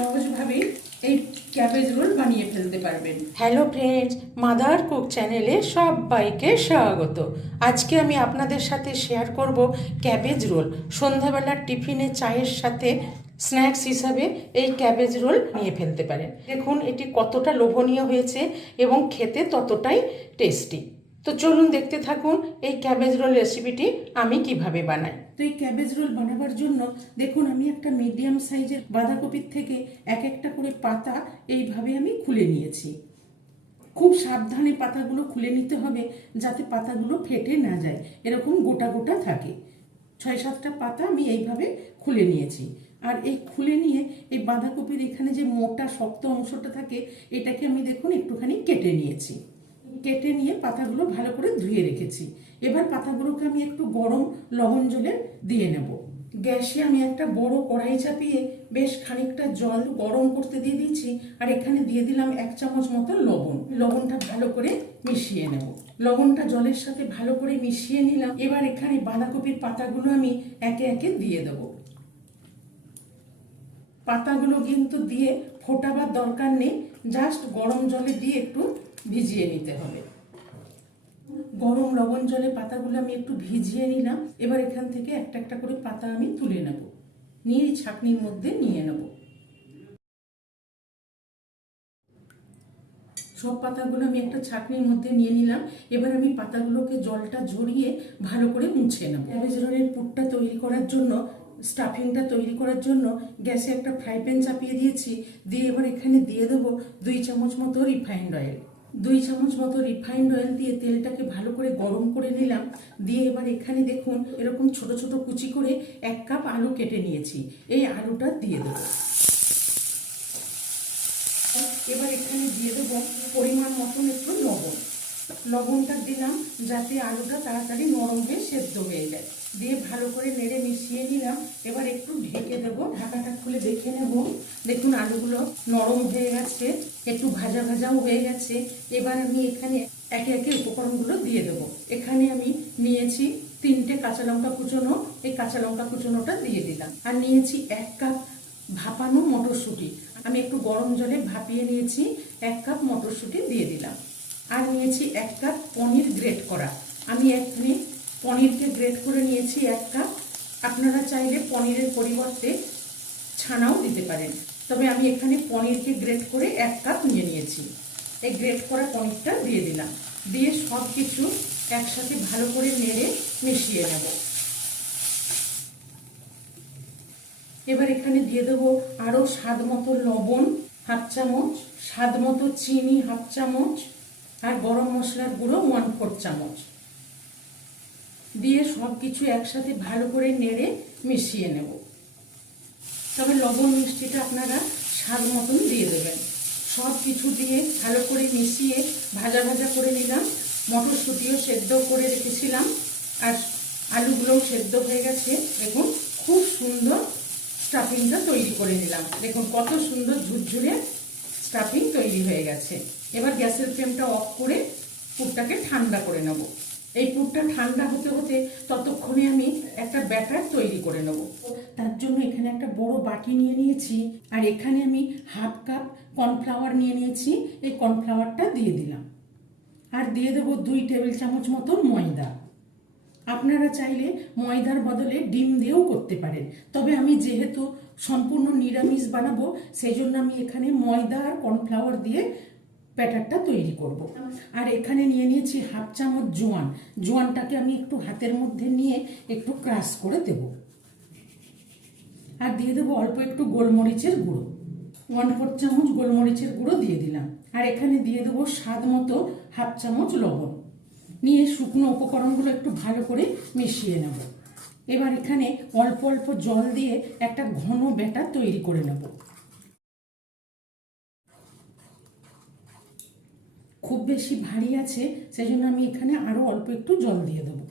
সহজভাবে এই cabbage role বানিয়ে ফেলতে পারবেন। হ্যালো ফ্রেন্ডস, মাদার কুক চ্যানেলে সবাইকে স্বাগত। আজকে আমি আপনাদের সাথে শেয়ার করব ক্যাবেজ রোল। সন্ধ্যাবেলার টিফিনে চায়ের সাথে স্ন্যাক্স হিসাবে এই ক্যাবেজ রোল নিয়ে ফেলতে পারেন। দেখুন এটি কতটা লোভনীয় হয়েছে এবং খেতে ততটাই টেস্টি। তো চলুন দেখতে থাকুন এই ক্যাবেজ রোল রেসিপিটি আমি কিভাবে বানাই। তো এই ক্যাবেজ রোল বানাবার জন্য দেখুন আমি একটা মিডিয়াম সাইজের বাঁধাকপির থেকে এক একটা করে পাতা এইভাবে আমি খুলে নিয়েছি। খুব সাবধানে পাতাগুলো খুলে নিতে হবে যাতে পাতাগুলো ফেটে না যায়, এরকম গোটা গোটা থাকে। 6-7টা পাতা আমি এইভাবে খুলে নিয়েছি। আর এই খুলে নিয়ে এই বাঁধাকপির এখানে যে মোটা শক্ত অংশটা থাকে এটাকে আমি দেখুন একটুখানি কেটে নিয়েছি। কেটে নিয়ে পাতাগুলো ভালো করে ধুয়ে রেখেছি। এবার পাতাগুলোকে আমি একটু গরম লবণ জলে দিয়ে নেব। গ্যাসে আমি একটা বড় কড়াই চাপিয়ে বেশ খানিকটা জল গরম করতে দিয়ে দিয়েছি। আর এখানে দিয়ে দিলাম 1 চামচ মতো লবণ। লবণটা ভালো করে মিশিয়ে নেব। লবণটা জলের সাথে ভালো করে মিশিয়ে নিলাম। এবার এখানে বাঁধাকপির পাতাগুলো আমি একে একে দিয়ে দেব। পাতাগুলো কিন্তু দিয়ে ফোটাবার দরকার নেই, জাস্ট গরম জলে দিয়ে একটু ভিজিয়ে নিতে হবে। গরম লবণ জলে পাতাগুলো আমি একটু ভিজিয়ে নিলাম। এবার এখান থেকে একটা একটা করে পাতা আমি তুলে নেব, নিয়ে এই ছাঁকনির মধ্যে নিয়ে নেব। সব পাতাগুলো আমি একটা ছাঁকনির মধ্যে নিয়ে নিলাম। এবার আমি পাতাগুলোকে জলটা ঝরিয়ে ভালো করে মুছে নেব। ক্যাবেজ রোলের পুরটা তৈরি করার জন্য, স্টাফিংটা তৈরি করার জন্য গ্যাসে একটা ফ্রাই প্যান চাপিয়ে দিয়েছি। দিয়ে এবার এখানে দিয়ে দেবো 2 চামচ মতো রিফাইন্ড অয়েল। 2 চামচ মতো রিফাইন্ড অয়েল দিয়ে তেলটাকে ভালো করে গরম করে নিলাম। দিয়ে এবার এখানে দেখুন এরকম ছোট ছোট কুচি করে 1 কাপ আলু কেটে নিয়েছি, এই আলুটা দিয়ে দেবো। এবার এখানে দিয়ে দেবো পরিমাণ মতন একটু লবণ। লবণটা দিলাম যাতে আলুটা তাড়াতাড়ি নরম হয়ে সেদ্ধ হয়ে যায়। দিয়ে ভালো করে নেড়ে মিশিয়ে নিলাম। এবার একটু ঢেকে দেবো। ঢাকাটা খুলে দেখে নেব। দেখুন আলুগুলো নরম হয়ে গেছে, একটু ভাজা ভাজাও হয়ে গেছে। এবার আমি এখানে একে একে উপকরণগুলো দিয়ে দেবো। এখানে আমি নিয়েছি 3টে কাঁচা লঙ্কা কুচোনো, এই কাঁচা লঙ্কা কুচোনোটা দিয়ে দিলাম। আর নিয়েছি 1 কাপ ভাপানো মটরশুঁটি, আমি একটু গরম জলে ভাপিয়ে নিয়েছি। 1 কাপ মটরশুঁটি দিয়ে দিলাম। আর নিয়েছি 1 কাপ পনির গ্রেট করা, আমি এখানে পনিরকে গ্রেট করে নিয়েছি 1 কাপ। আপনারা চাইলে পনিরের পরিবর্তে ছানাও দিতে পারেন, তবে আমি এখানে পনিরকে গ্রেট করে 1 কাপ নিয়ে নিয়েছি। এই গ্রেট করা পনিরটা দিয়ে দিলাম। দিয়ে সব কিছু একসাথে ভালো করে নেড়ে মিশিয়ে নেব। এবার এখানে দিয়ে দেবো আরও স্বাদ মতো লবণ 1/2 চামচ, স্বাদ মতো চিনি 1/2 চামচ, আর গরম মশলার গুঁড়ো 1/4 চামচ। দিয়ে সব কিছু একসাথে ভালো করে নেড়ে মিশিয়ে নেব। তবে লবণ মিষ্টিটা আপনারা স্বাদ মতন দিয়ে দেবেন। সব কিছু দিয়ে ভালো করে মিশিয়ে ভাজা ভাজা করে নিলাম। মটরশুঁটিও সেদ্ধ করে রেখেছিলাম আর আলুগুলোও সেদ্ধ হয়ে গেছে। দেখুন খুব সুন্দর স্টাফিংটা তৈরি করে নিলাম। দেখুন কত সুন্দর ঝুরঝুরে স্টাফিং তৈরি হয়ে গেছে। এবার গ্যাসের ফ্লেমটা অফ করে পুরটাকে ঠান্ডা করে নেব। এই পুরটা ঠান্ডা হতে হতে ততক্ষণে আমি একটা ব্যাটার তৈরি করে নেব। তার জন্য এখানে একটা বড় বাটি নিয়ে নিয়েছি। আর এখানে আমি 1/2 কাপ কর্নফ্লাওয়ার নিয়ে নিয়েছি, এই কর্নফ্লাওয়ারটা দিয়ে দিলাম। আর দিয়ে দেবো 2 টেবিল চামচ মতো ময়দা। আপনারা চাইলে ময়দার বদলে ডিম দিয়েও করতে পারেন, তবে আমি যেহেতু সম্পূর্ণ নিরামিষ বানাবো সেই জন্য আমি এখানে ময়দা আর কর্নফ্লাওয়ার দিয়ে ব্যাটারটা তৈরি করব। আর এখানে নিয়ে নিয়েছি 1/2 চামচ জোয়ান। জোয়ানটাকে আমি একটু হাতের মধ্যে নিয়ে একটু ক্রাশ করে দেব। আর দিয়ে দেবো অল্প একটু গোলমরিচের গুঁড়ো, 1/4 চামচ গোলমরিচের গুঁড়ো দিয়ে দিলাম। আর এখানে দিয়ে দেবো স্বাদ মতো 1/2 চামচ লবণ। নিয়ে শুকনো উপকরণগুলো একটু ভালো করে মিশিয়ে নেব। এবার এখানে অল্প অল্প জল দিয়ে একটা ঘন ব্যাটার তৈরি করে নেব। খুব বেশি ভারী আছে সেই জন্য আমি এখানে আরও অল্প একটু জল দিয়ে দেবো।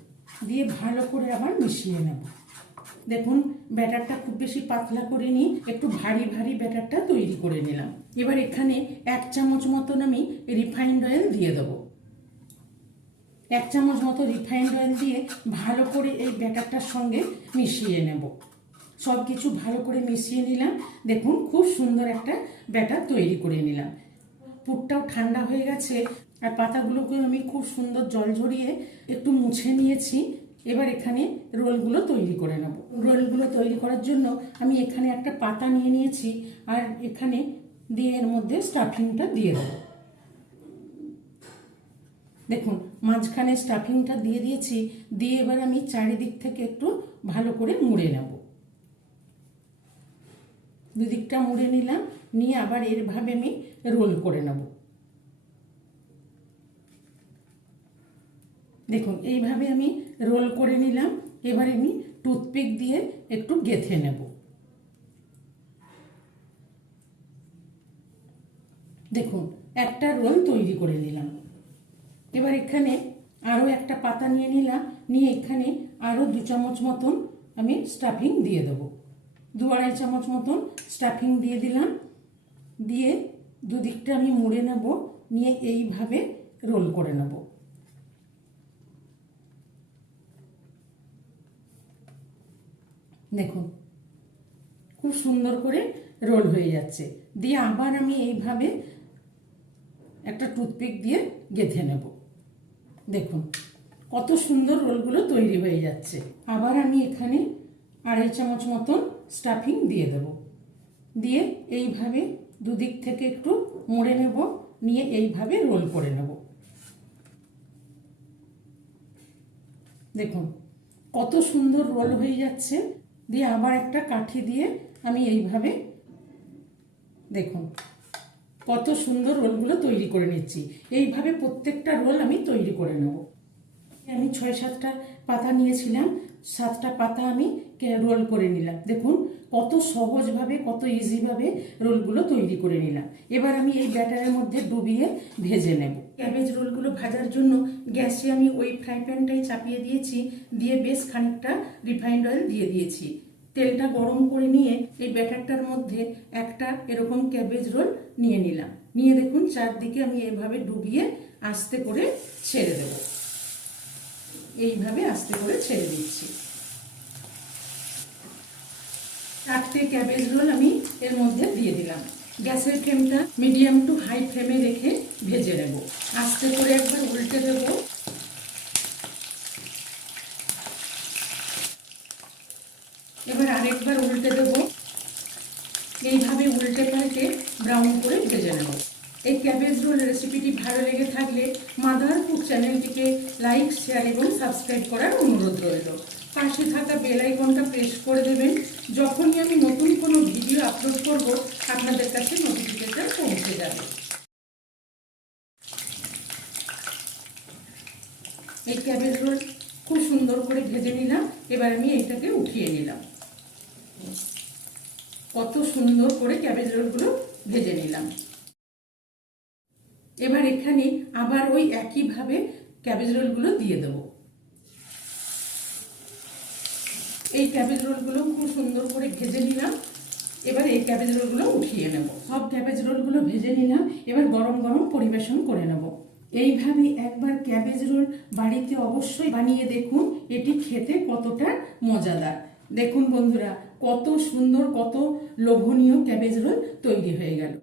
দিয়ে ভালো করে আবার মিশিয়ে নেব। দেখুন ব্যাটারটা খুব বেশি পাতলা করে নিই, একটু ভারী ভারী ব্যাটারটা তৈরি করে নিলাম। এবার এখানে 1 চামচ মতন আমি রিফাইন্ড অয়েল দিয়ে দেবো। 1 চামচ মতো রিফাইন্ড অয়েল দিয়ে ভালো করে এই ব্যাটারটার সঙ্গে মিশিয়ে নেব। সব কিছু ভালো করে মিশিয়ে নিলাম। দেখুন খুব সুন্দর একটা ব্যাটার তৈরি করে নিলাম। পুরটাও ঠান্ডা হয়ে গেছে আর পাতাগুলোকে আমি খুব সুন্দর জল ঝরিয়ে একটু মুছে নিয়েছি। এবার এখানে রোলগুলো তৈরি করে নেব। রোলগুলো তৈরি করার জন্য আমি এখানে একটা পাতা নিয়ে নিয়েছি আর এখানে দিয়ে এর মধ্যে স্টাফিংটা দিয়ে দেবো। দেখুন মাঝখানে স্টাফিংটা দিয়ে দিয়েছি, দিয়ে এবার আমি চারিদিক থেকে একটু ভালো করে মুড়ে নেব। দুদিকটা মুড়ে নিলাম, নিয়ে আবার এরভাবে আমি রোল করে নেব। দেখুন এইভাবে আমি রোল করে নিলাম। এবার আমি টুথপিক দিয়ে একটু গেঁথে নেব। দেখুন একটা রোল তৈরি করে নিলাম। এবার এখানে আরও একটা পাতা নিয়ে নিলাম, নিয়ে এখানে আরও 2 চামচ মতন আমি স্টাফিং দিয়ে দেবো। 2-2.5 চামচ মতন স্টাফিং দিয়ে দিলাম, দিয়ে দুদিকটা আমি মুড়ে নেব, নিয়ে এইভাবে রোল করে নেব। দেখুন খুব সুন্দর করে রোল হয়ে যাচ্ছে। দিয়ে আবার আমি এইভাবে একটা টুথপিক দিয়ে গেঁথে নেব। দেখুন কত সুন্দর রোলগুলো তৈরি হয়ে যাচ্ছে। আবার আমি এখানে 2.5 চামচ মতন স্টাফিং দিয়ে দেব, দিয়ে এইভাবে দুদিক থেকে একটু মুড়ে নেব, নিয়ে এইভাবে রোল করে নেব। দেখুন কত সুন্দর রোল হয়ে যাচ্ছে। দিয়ে আবার একটা কাঠি দিয়ে আমি এইভাবে, দেখুন কত সুন্দর রোলগুলো তৈরি করে নিচ্ছি। এইভাবে প্রত্যেকটা রোল আমি তৈরি করে নেব। আমি 6-7টা পাতা নিয়েছিলাম, 7টা পাতা আমি রোল করে নিলাম। দেখুন কত সহজভাবে, কত ইজিভাবে রোলগুলো তৈরি করে নিলাম। এবার আমি এই ব্যাটারের মধ্যে ডুবিয়ে ভেজে নেব। ক্যাবেজ রোলগুলো ভাজার জন্য গ্যাসে আমি ওই ফ্রাই প্যানটাই চাপিয়ে দিয়েছি, দিয়ে বেশ খানিকটা রিফাইন্ড অয়েল দিয়ে দিয়েছি। তেলটা গরম করে নিয়ে এই ব্যাটারটার মধ্যে একটা এরকম ক্যাবেজ রোল নিয়ে নিলাম, নিয়ে দেখুন চারদিকে আমি এভাবে ডুবিয়ে আস্তে করে ছেড়ে দেব। এইভাবে আস্তে করে ছেড়ে দিচ্ছি। 4টে ক্যাবেজ রোল আমি এর মধ্যে দিয়ে দিলাম। গ্যাসের ফ্লেমটা মিডিয়াম টু হাই ফ্লেমে রেখে ভেজে নেব। আস্তে করে একবার উল্টে দেব। এবার আরেকবার উল্টে দেব। এইভাবে উল্টে পাল্টে ব্রাউন করে ভেজে নেব। এই ক্যাবেজ রোল রেসিপিটি ভালো লেগে থাকলে মাদার কুক চ্যানেলটিকে লাইক, শেয়ার এবং সাবস্ক্রাইব করার অনুরোধ রইল। পাশে থাকা বেল আইকনটা প্রেস করে দেবেন। যখনই আমি নতুন কোনো ভিডিও আপলোড করব আপনাদের কাছে নোটিফিকেশন পৌঁছে যাবে। এই ক্যাবেজ রোল খুব সুন্দর করে ভেজে নিলাম। এবার আমি এইটাকে উঠিয়ে নিলাম। কত সুন্দর করে ক্যাবেজ রোলগুলো ভেজে নিলাম। এবার এখানে আবার ওই একইভাবে ক্যাবেজ রোলগুলো দিয়ে দেব। এই ক্যাবেজ রোলগুলো খুব সুন্দর করে ভেজে নিলাম। এবার এই ক্যাবেজ রোলগুলো উঠিয়ে নেব। সব ক্যাবেজ রোলগুলো ভেজে নিলাম। এবার গরম গরম পরিবেশন করে নেব। এইভাবে একবার ক্যাবেজ রোল বাড়িতে অবশ্যই বানিয়ে দেখুন, এটি খেতে কতটা মজাদার। দেখুন বন্ধুরা কত সুন্দর, কত লোভনীয় ক্যাবেজ রোল তৈরি হয়ে গেল।